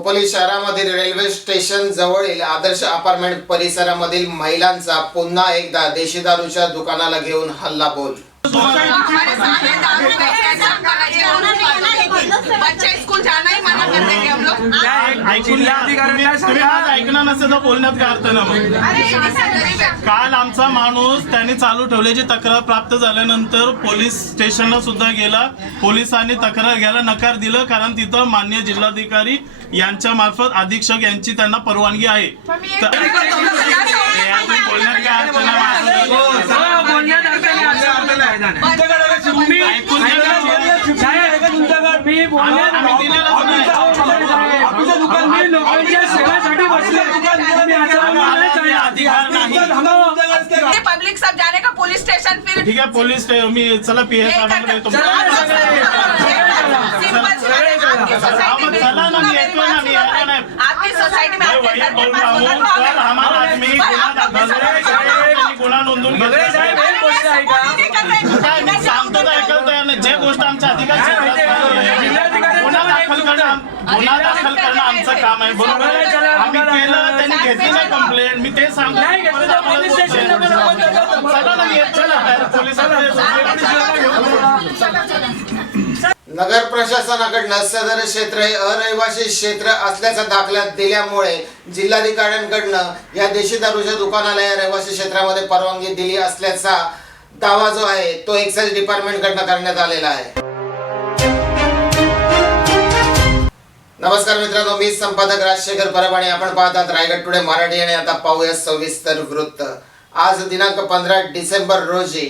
खोपोली शहरामधील railway station जवळील आदर्श apartment परिसरामधील महिलांचा पुन्हा एकदा देशी दारूच्या दुकानाला घेऊन हल्ला बोल स्कूल जाना ही मना कर देंगे हम लोग ऐकणार नसेल तर बोलण्यात काय अर्थ ना है काल आमचा माणूस त्यांनी चालू ठेवल्याची तक्रार प्राप्त झाल्यानंतर पोलीस स्टेशनला सुद्धा गेला. पोलिसांनी तक्रार घ्यायला नकार दिलं कारण तिथं मान्य जिल्हाधिकारी यांच्या मार्फत अधीक्षक यांची त्यांना परवानगी आहे. हे बोलण्यात काय अर्थ नाही माझं. तुम्ही ऐकून घ्या ना. साहेब तुमच्याकडे मी बोलण्यात आम्ही दिलेलं नाही. आपलं दुकान मी लोकांच्या सेवेसाठी बसले मी अचानक आम्हाला बोलण्यात ते पब्लिक सब जाने का? पुलिस स्टेशन फिर ठीक आहे पोलीस स्टे- मी चला पी एस आपकी सोसाइटी में हूँ। हमारा आदमी गुन्हा घेतला काय मी सांगतो जे गोष्ट आमच्या अधिकार क्षेत्रात नाहीये. गुन्हा दाखल करणं गुन्हा दाखल करणं आमचं काम आहे बरोबर? आम्ही केलं त्यांनी घेतली नाही कंप्लेंट मी ते सांगतो. नगर प्रशासनाकडनं सदर क्षेत्र हे अरहिवासी क्षेत्र असल्याचा दाखला दिल्यामुळे जिल्हाधिकाऱ्यांकडनं या देशी दारूच्या दुकानाला या रहिवासी क्षेत्रामध्ये परवानगी दिली असल्याचा दावा जो आहे तो एक्साइज डिपार्टमेंट कडनं करण्यात आलेला आहे. नमस्कार मित्रांनो मी संपादक राजशेखर परब आणि आपण पाहतात रायगड टुडे मराठी आणि आता पाहूया सविस्तर वृत्त. आज दिनांक पंधरा डिसेंबर रोजी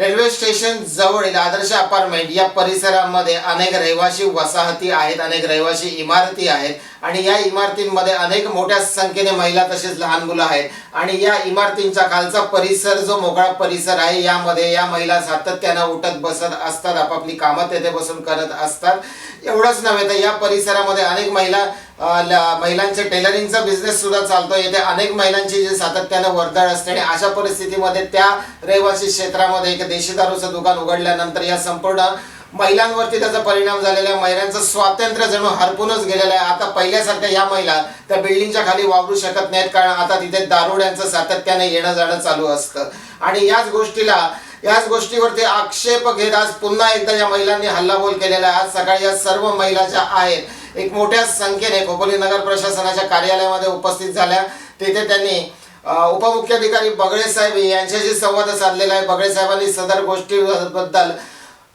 रेल्वे स्टेशन जवळील आदर्श अपार्टमेंट या परिसरामध्ये अनेक रहिवासी वसाहती आहेत अनेक रहिवासी इमारती आहेत आणि या इमारतींमध्ये अनेक मोठ्या संख्येने महिला तसेच लहान मुलं आहेत. आणि या इमारतींचा खालचा परिसर जो मोकळा परिसर आहे यामध्ये या महिला सातत्यानं उठत बसत असतात आपापली कामं तेथे बसून करत असतात. एवढंच नव्हे तर या परिसरामध्ये अनेक महिला महिलांचे टेलरिंगचा बिझनेस सुद्धा चालतो. येथे अनेक महिलांची जी सातत्यानं वर्दळ असते आणि अशा परिस्थितीमध्ये त्या रहिवासी क्षेत्रामध्ये एक देशी दारूचं दुकान उघडल्यानंतर या संपूर्ण महिलांवरती त्याचा परिणाम झालेला आहे. महिलांचं स्वातंत्र्य जणू हरपूनच गेलेलं आहे. आता पहिल्यासारख्या या महिला त्या बिल्डिंगच्या खाली वावरू शकत नाहीत कारण आता तिथे दारुड्यांचं सातत्याने येणं जाणं चालू असतं. आणि याच गोष्टीला याच गोष्टीवरती आक्षेप घेत आज पुन्हा एकदा या महिलांनी हल्लाबोल केलेला आहे. आज सकाळी या सर्व महिला ज्या आहेत एक मोठ्या संख्येने खोपोली नगर प्रशासनाच्या कार्यालयामध्ये उपस्थित झाल्या. तेथे त्यांनी उपमुख्याधिकारी बगळे साहेब यांच्याशी संवाद साधलेला आहे. बगळे साहेबांनी सदर गोष्टीबद्दल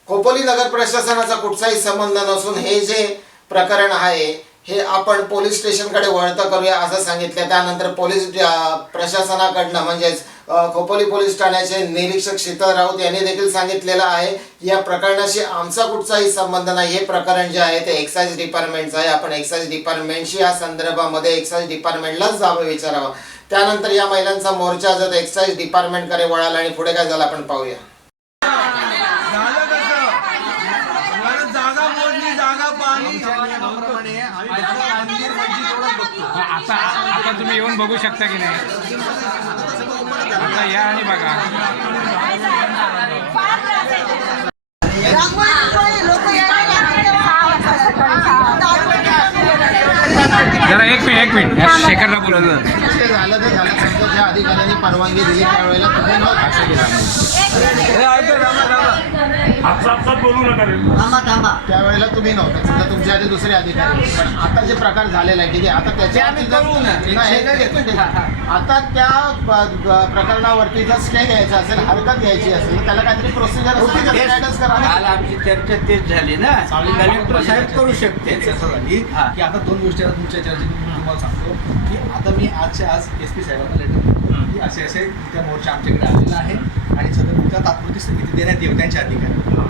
खोपोली नगर प्रशासनाचा कुठचाही संबंध नसून हे जे प्रकरण आहे हे आपण पोलीस स्टेशनकडे वळतं करूया असं सांगितलं. त्यानंतर पोलीस प्रशासनाकडनं म्हणजेच खोपोली पोलीस ठाण्याचे निरीक्षक शीतल राऊत यांनी देखील सांगितलेलं आहे की या प्रकरणाशी आमचा कुठचाही संबंध नाही. हे प्रकरण जे आहे ते एक्साईज डिपार्टमेंटचं आहे. आपण एक्साईज डिपार्टमेंटशी या संदर्भामध्ये एक्साईज डिपार्टमेंटलाच जावं विचारावं. त्यानंतर या महिलांचा मोर्चा जर एक्साईज डिपार्टमेंटकडे वळाला आणि पुढे काय झालं आपण पाहूया. आता आता तुम्ही येऊन बघू शकता की नाही? आता या आणि बघा. जरा एक मिनिट एक मिनिट. शेखरला बोलू ते झालं ते झालं. समजा त्या अधिकाऱ्यांनी परवानगी दिली त्यावेळेला तुम्ही आपसात बोलू नका रे. त्यावेळेला तुम्ही नव्हता. समजा तुमच्या आधी दुसरे अधिकारी पण आता जे प्रकार झालेला आहे ठीक आहे? आता त्याच्या नाही, एक- एक मिनिट. आता त्या प- प- प्रकरणावरती जर स्टे घ्यायचा असेल हरकत घ्यायची असेल त्याला काहीतरी प्रोसिजर गायडन्स करा काल आमची चर्चा तेच झाली ना. कलेक्टर साहेब करू शकते. चर्चा झाली हा. की आता दोन गोष्टी आता तुमच्या चर्चेत मी तुम्हाला सांगतो की आता मी आजच्या आज एस पी साहेबांना लेटर की असे असे त्या मोर्चा आमच्याकडे आलेला आहे आणि सदर तुमच्या तात्पुरती स्थगिती देण्यात येईल त्यांच्या अधिकाऱ्यांना?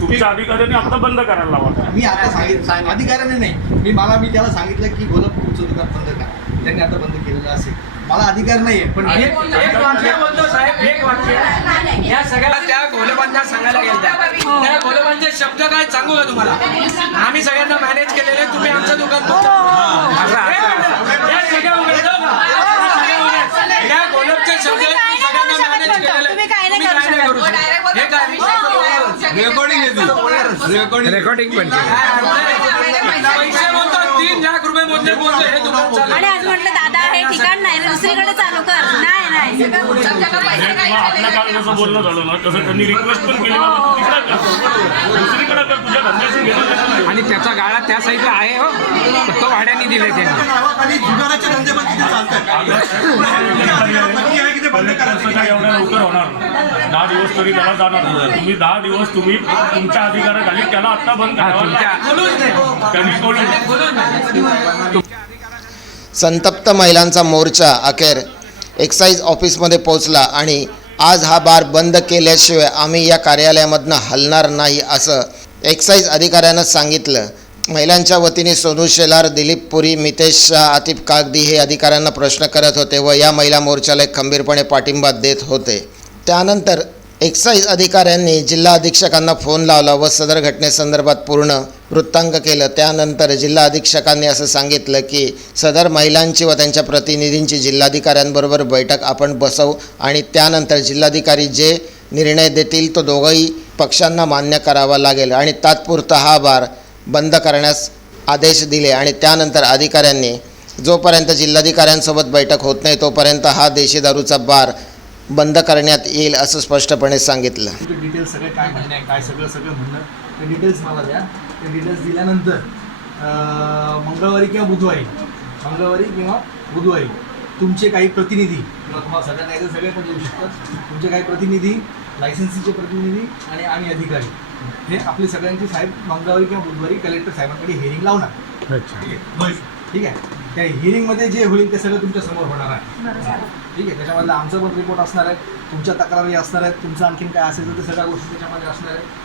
तुमच्या अधिकाऱ्यांनी आता बंद करायला लावा. मी आता सांगितलं अधिकाऱ्याने नाही. मी मला मी त्याला सांगितलं की गोलापूरचं दुकान बंद करा. त्यांनी आता बंद केलेलं असेल. मला अधिकार नाहीये पण एक वाक्य बोलतो साहेब एक वाक्य. या सगळ्या त्या गोलबांधा सांगायला गेल्या त्या गोलबांधे शब्द काय सांगू का तुम्हाला? आम्ही सगळ्यांना मॅनेज केलेले तुम्ही आमचं दुकान बंद करा. एक मिनिट. या सगळ्या उघडतो का? या सगळ्या उघडतो. या गोलबचे शब्द तुम्ही सगळ्यांना मॅनेज काय नाही करू शकत. हे काय विषय रेकॉर्डिंग रेकॉर्डिंग रेकॉर्डिंग पण केलं. पैसे बोलतो तीन लाख रुपये मोजले बोलतो हे दुकान चालू आणि आज म्हटलं दादा हे ठिकाण नाही. दुसरीकडे चालू कर. नाही नाही. तुमच्याकडे पैसे काय आपल्या काल जसं बोलणं झालं ना तसं त्यांनी रिक्वेस्ट पण केली. ना तू तिकडे कर दुसरीकडे कर तुझ्या धंद्याशी घेणं देणं नाही. आणि त्याचा गाळा त्या साईडला आहे हो. पण तो भाड्याने दिले त्यांनी पण तसं काय एवढ्या लवकर होणार नाही. दहा दिवस तरी त्याला जाणार तुम्ही दहा दिवस तुम्ही तुमच्या अधिकाराखाली त्याला आता बंद हा, करावं त्यांनी बोलून संतप्त महिलांचा मोर्चा अखेर एक्साईज ऑफिसमध्ये पोहोचला आणि आज हा बार बंद केल्याशिवाय आम्ही या कार्यालयामधनं हलणार नाही असं एक्साईज अधिकाऱ्यानं सांगितलं. महिलांच्या वतीने सोनू शेलार दिलीप पुरी मितेश शाह आतिफ कागदी हे अधिकाऱ्यांना प्रश्न करत होते व या महिला मोर्चाला खंबीरपणे पाठिंबा देत होते. त्यानंतर एक्साईज अधिकाऱ्यांनी जिल्हा अधीक्षकांना फोन लावला व सदर घटनेसंदर्भात पूर्ण वृत्तांक केलं. त्यानंतर जिल्हा अधीक्षकांनी असं सांगितलं की सदर महिलांची व त्यांच्या प्रतिनिधींची जिल्हाधिकाऱ्यांबरोबर बैठक आपण बसवू आणि त्यानंतर जिल्हाधिकारी जे निर्णय देतील तो दोघंही पक्षांना मान्य करावा लागेल आणि तात्पुरता हा बार बंद करण्यास आदेश दिले आणि त्यानंतर अधिकाऱ्यांनी जोपर्यंत जिल्हाधिकाऱ्यांसोबत बैठक होत नाही तोपर्यंत हा देशी दारूचा बार बंद करण्यात येईल असं स्पष्टपणे सांगितलं. डिटेल्स सगळे काय म्हणणं आहे काय सगळं सगळं म्हणणं ते डिटेल्स मला द्या. ते डिटेल्स दिल्यानंतर मंगळवारी किंवा बुधवारी मंगळवारी किंवा बुधवारी तुमचे काही प्रतिनिधी किंवा तुम्हाला सगळ्यांना यायचं सगळे पण येऊ शकतात तुमचे काही प्रतिनिधी लायसन्सीचे प्रतिनिधी आणि आम्ही अधिकारी. हे आपले सगळ्यांचे साहेब मंगळवारी किंवा बुधवारी कलेक्टर साहेबांकडे हिअरिंग लावणार. ठीक आहे? ठीक आहे? त्या हिअरिंगमध्ये जे होईल ते सगळं तुमच्यासमोर होणार आहे. ठीक आहे? त्याच्यामधला आमचा पण रिपोर्ट असणार आहे तुमच्या तक्रारी असणार आहेत तुमचं आणखीन काय असेल तर ते सगळ्या गोष्टी त्याच्यामध्ये असणार आहेत.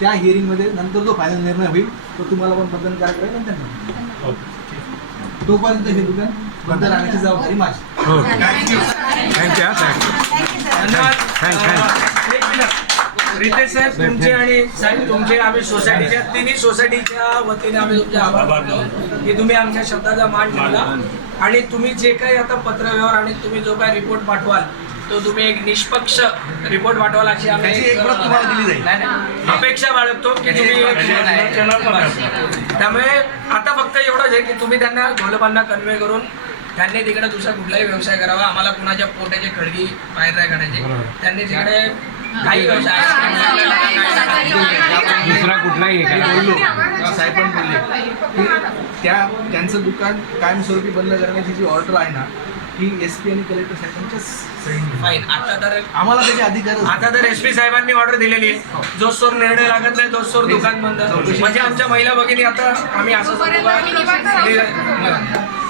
त्या हिअरिंगमध्ये नंतर जो फायनल निर्णय होईल तो तुम्हाला पण बंधनकारक राहील आणि त्यांना पण. तोपर्यंत हे दुकान बंद राहण्याची जबाबदारी माझी. थँक्यू धन्यवाद. रितेश साहेब तुमचे आणि साहेब तुमचे आम्ही सोसायटीच्या तिन्ही सोसायटीच्या वतीने आम्ही तुमचे आभार मानतो. की तुम्ही आमच्या शब्दाचा मान ठेवला. आणि तुम्ही जे काही आता पत्रव्यवहार आणि तुम्ही जो काही रिपोर्ट पाठवाल तो तुम्ही एक निष्पक्ष रिपोर्ट पाठवाल अशी आम्ही त्याची एक प्रत तुम्हाला दिली जाईल. नाही, नाही. अपेक्षा बाळगतो की तुम्ही त्यामुळे आता फक्त एवढंच आहे की तुम्ही त्यांना घोलपांना कन्वे करून त्यांनी तिकडे दुसरा कुठलाही व्यवसाय करावा. आम्हाला कुणाच्या पोटाचे खडगी बाहेर नाही काढायचे. त्यांनी तिकडे काही व्यवसाय दुसरा कुठलाही हे. बोललो. साहेब पण बोलले. की त्या त्यांचं दुकान कायमस्वरूपी बंद करण्याची जी ऑर्डर आहे ना ही एस पी आणि कलेक्टर साहेबांच्या फाईन आता तर आम्हाला त्याचे अधिकार आता तर एस पी साहेबांनी ऑर्डर दिलेली आहे. जो सोर निर्णय लागत नाही तो सोर दुकान बंद. म्हणजे आमच्या महिला भगिनी आता आम्ही असं?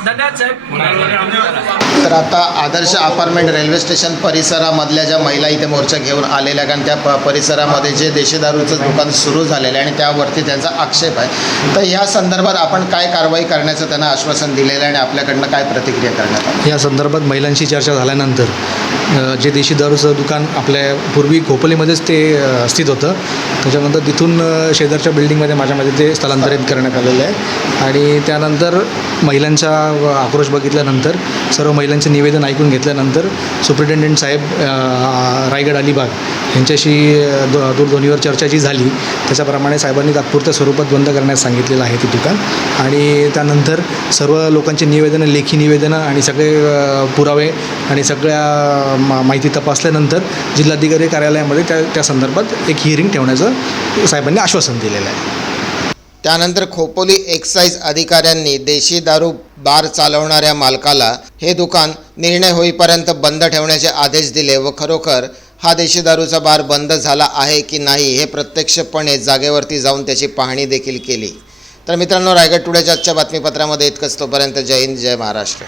धन्यवाद साहेब. तर आता आदर्श अपार्टमेंट रेल्वे स्टेशन परिसरामधल्या ज्या महिला इथे मोर्चा घेऊन आलेल्या कारण त्या प परिसरामध्ये जे देशी दारूचं दुकान सुरू झालेलं आहे आणि त्यावरती त्यांचा आक्षेप आहे तर ह्या संदर्भात आपण काय कारवाई करण्याचं त्यांना आश्वासन दिलेलं आहे आणि आपल्याकडनं काय प्रतिक्रिया करण्यात या संदर्भात महिलांशी चर्चा झाल्यानंतर जे देशी दारूचं दुकान आपल्या पूर्वी खोपोलीमध्येच ते स्थित होतं. त्याच्यानंतर तिथून शेजारच्या बिल्डिंगमध्ये माझ्यामध्ये ते स्थलांतरित करण्यात आलेलं आहे. आणि त्यानंतर महिलांचा आक्रोश बघितल्यानंतर सर्व महिलांचे निवेदन ऐकून घेतल्यानंतर सुप्रिटेंडेंट साहेब रायगड अलिबाग यांच्याशी दो- दूरध्वनीवर चर्चा जी झाली त्याच्याप्रमाणे साहेबांनी तात्पुरत्या स्वरूपात बंद करण्यास सांगितलेलं आहे ते दुकान. आणि त्यानंतर सर्व लोकांचे निवेदनं लेखी निवेदनं आणि सगळे पुरावे आणि सगळ्या मा माहिती तपासल्यानंतर जिल्हाधिकारी कार्यालयामध्ये त्या त्या संदर्भात एक हिअरिंग ठेवण्याचं साहेबांनी आश्वासन दिलेलं आहे. त्यानंतर खोपोली एक्साईज अधिकाऱ्यांनी देशी दारू बार चालवणाऱ्या मालकाला हे दुकान निर्णय होईपर्यंत बंद ठेवण्याचे आदेश दिले व खरोखर हा देशी दारूचा बार बंद झाला आहे की नाही हे प्रत्यक्षपणे जागेवरती जाऊन त्याची पाहणी देखील केली. तर मित्रांनो रायगड टुडेच्या आजच्या बातमीपत्रामध्ये इतकंच. तोपर्यंत जय हिंद जय महाराष्ट्र.